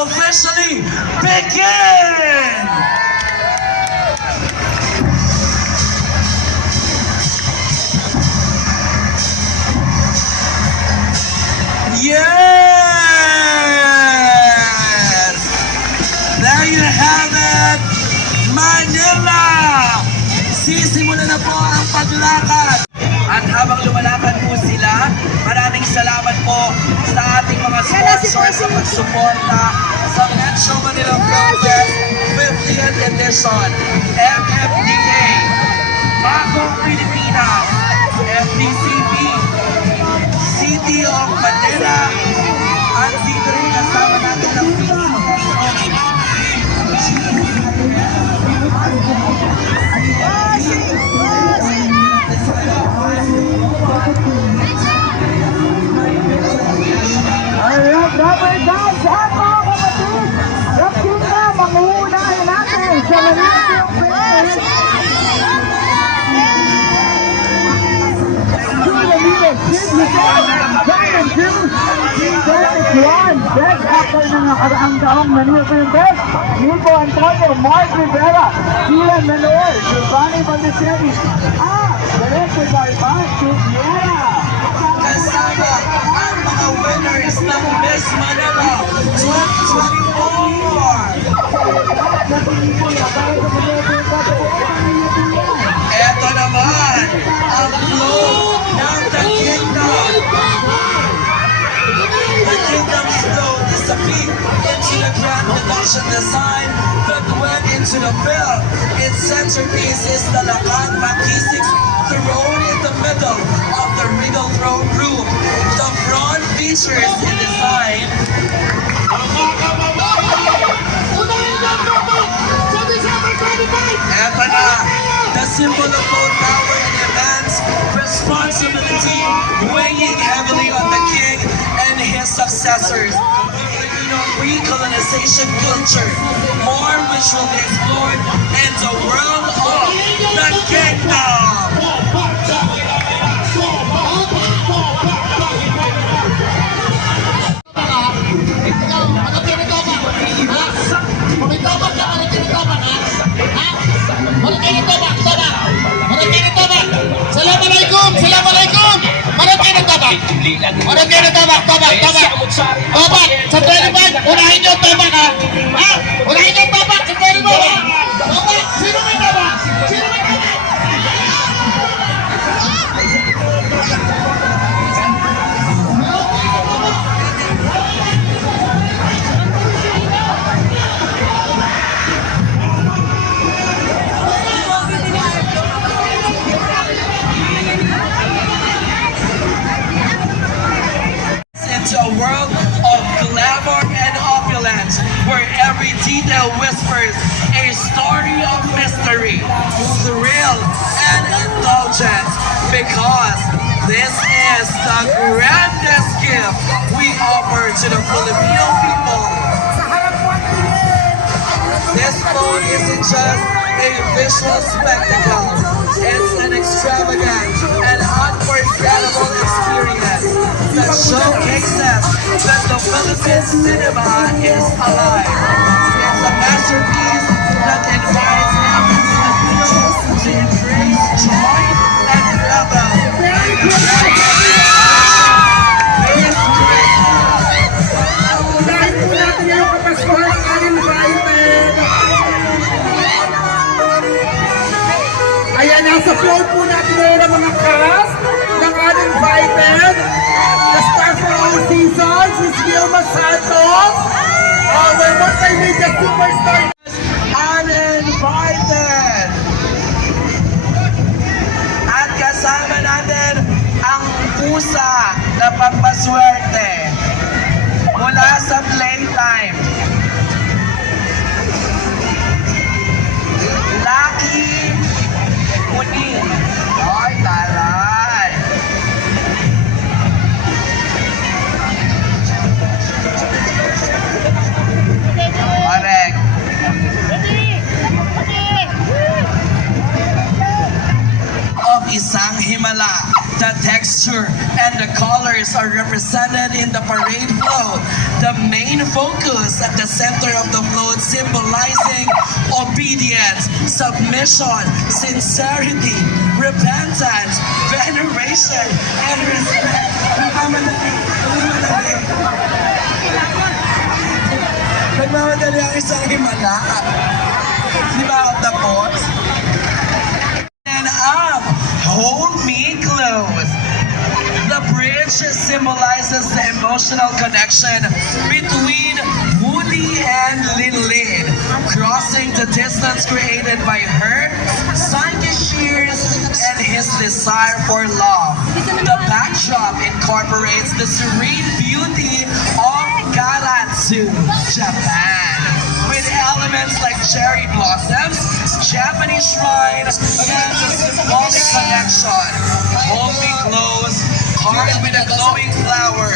officially begin! Yes! There you have it! Manila! Sisimulan na po ang paglakad. At habang lumalakad po sila, sponsors sa pagsuporta sa Metro Manila Protest 50th Edition, MFDA, Bagong Pilipinas, FDCP, City of Manila, at dito rin kasama natin ang nakaraang taong Film Fest, Nico Antonio, Mark Rivera, Dylan Manoel, Giovanni Valdeseri, ah, directed by Mark Viera. kasama ang mga winners ng Miss Manila 2024. Ito naman ang flow ng The Kingdom. Grand design that went into the film. Its centerpiece is the Lakan Makisik throne in the middle of the regal throne room. The front features in design Eto the symbol of both power and advance responsibility weighing heavily on the king and his successors. Recolonization culture, more which will be explored in the world of the kingdom. Manod kayo ng tabak, tabak, tabak. Tabak, sa 25, unahin nyo tabak ha. Ha? Unahin nyo tabak sa 25 ha. Because this is the grandest gift we offer to the Filipino people. This phone isn't just a visual spectacle. It's an extravagant and unforgettable experience that showcases that the Philippine cinema is alive. It's a masterpiece multimedia superstar. uninvited. At kasama natin ang pusa na pampaswerte are represented in the parade float. The main focus at the center of the float symbolizing obedience, submission, sincerity, repentance, veneration, and respect. Nagmamadali. Ang isang himala. Di ba box? And up, hold me bridge symbolizes the emotional connection between Woody and Lin crossing the distance created by her psychic fears and his desire for love. The backdrop incorporates the serene beauty of Garatsu, Japan with elements like cherry blossoms, Japanese shrines, and a symbolic connection. Me close, carved with a glowing flower.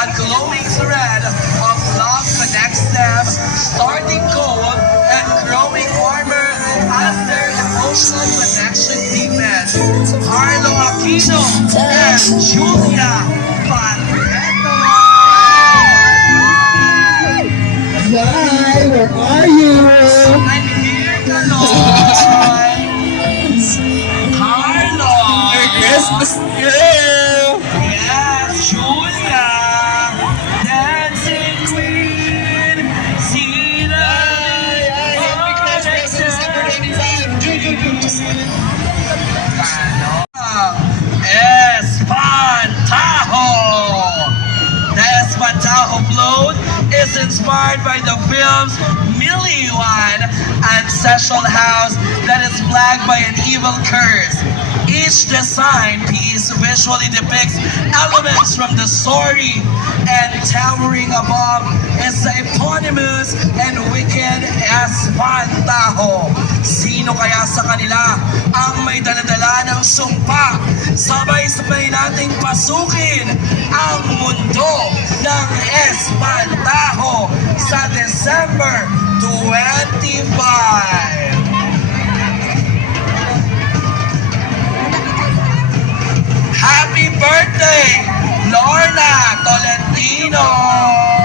A glowing thread of love connects them, starting cold and growing warmer as their emotional connection deepens. Carlo Aquino and Julia Christmas to you! Yes, Julia! Dancing Queen! Sina! Happy Christmas, December 25! Ano? Espantajo! The Espantajo float is inspired by the film's Miliwan ancestral house that is plagued by an evil curse. Each design piece visually depicts elements from the story and towering above is the eponymous and wicked Espantajo. Sino kaya sa kanila ang may daladala ng sumpa? Sabay-sabay nating pasukin ang mundo ng Espantajo sa December 25. Happy birthday, Lorna Tolentino!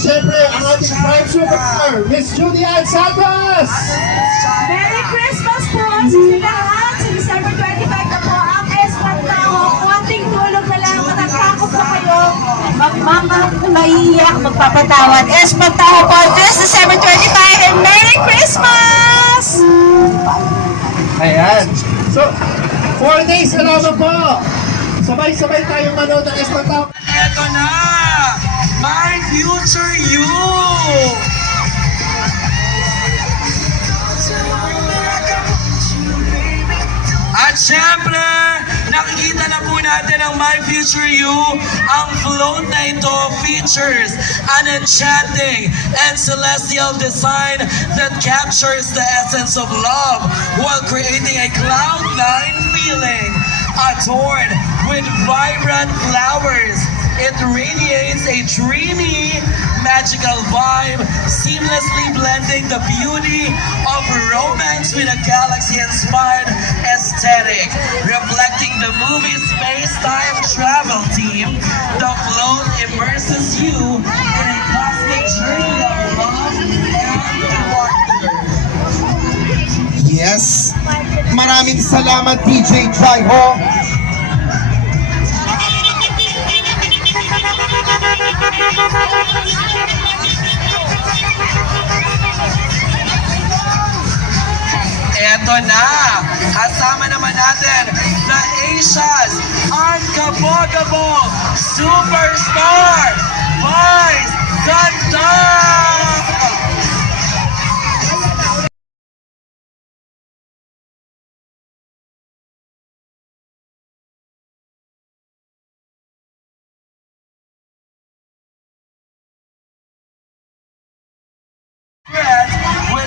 And syempre, ang ating prime superstar, Miss Judy Ann Santos! Merry Christmas po sa lahat! Sa December 25 na po ang Espantaho. Konting tulog na lang, matatapos na kayo. Magmama, maiiyak, magpapatawad. Espantaho po this December 25 and Merry Christmas! Ayan. So, four days na lamang po. Sabay-sabay tayong manood ng Espantaw. Eto na! My future you! At syempre, nakikita na po natin ang My Future You. Ang float na ito features an enchanting and celestial design that captures the essence of love while creating a cloud-nine feeling adorned with vibrant flowers. It radiates a dreamy, magical vibe, seamlessly blending the beauty of romance with a galaxy-inspired aesthetic. Reflecting the movie space-time travel theme, the float immerses you in a cosmic journey of love and wonder. Yes. Maraming salamat, DJ Jaiho. Eto na, kasama naman natin the Alicia's Unkaboggable Superstar Vice Ganda!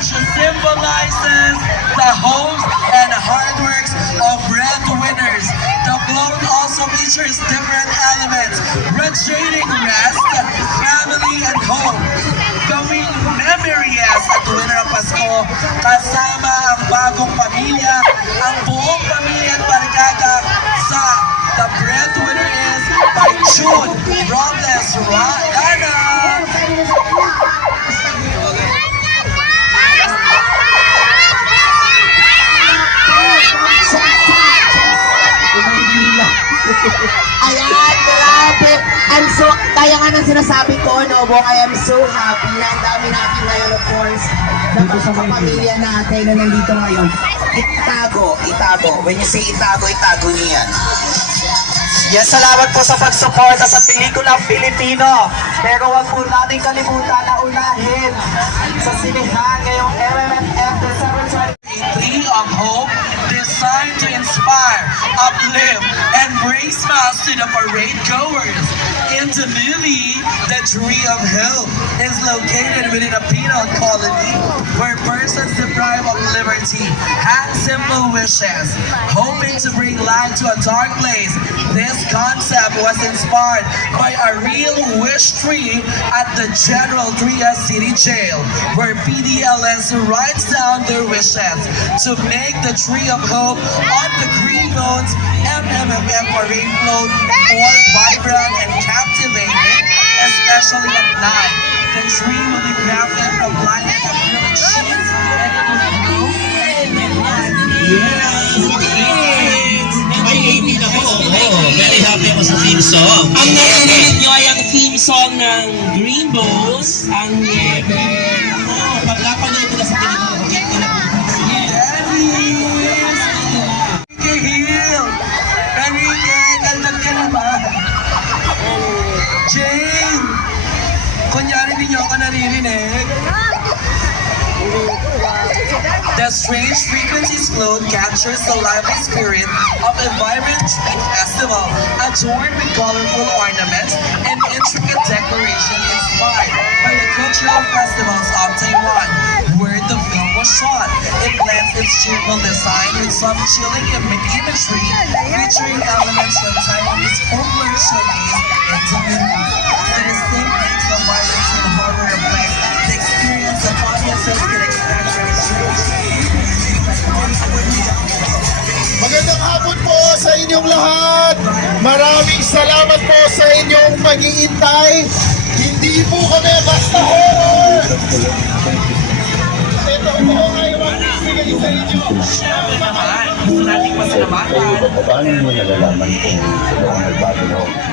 Which symbolizes the hopes and hard works of breadwinners. The float also features different elements, radiating rest, family, and hope. Gawing memorious at winner ng Pasko, kasama ang bagong pamilya, ang buong pamilya at barkada sa The Breadwinner is by June Robles Rana. Ayan, grabe. I'm so, kaya nga nang sinasabi ko, no, Bong, I am so happy na ang dami natin ngayon, of course, na pamilya natin na nandito ngayon. Itago, itago. When you say itago, itago niyan. Yes, salamat po sa pagsuporta sa pelikulang Pilipino. Pero wag po natin kalimutan na unahin sa sinihan ngayong MMFF December 20. A tree of hope designed to inspire, uplift, and bring smiles to the parade goers. The movie, the Tree of Hope is located within a penal colony where persons deprived of liberty have simple wishes, hoping to bring light to a dark place. This concept was inspired by a real wish tree at the General Trias City Jail, where PDLS writes down their wishes to make the Tree of Hope on the Green Bones MMFF parade float more vibrant and especially at night. The tree will be crafted from lighted acrylic sheets and it will May 18 ako. Oo, very happy ako sa theme song. Ang narinig nyo ay ang theme song ng Green Bulls, ang Niebe. Float captures the lively spirit of a vibrant festival adorned with colorful ornaments and intricate decoration inspired by the cultural festivals of Taiwan, where the film was shot. It blends its cheerful design with some chilling im- imagery featuring elements from Taiwanese folklore showcased into the movie. Inyong lahat. Maraming salamat po sa inyong pag-iintay. Hindi po kami basta horror. Ito po ay magbibigay sa inyo. Paano mo nalalaman kung sila ang nagbago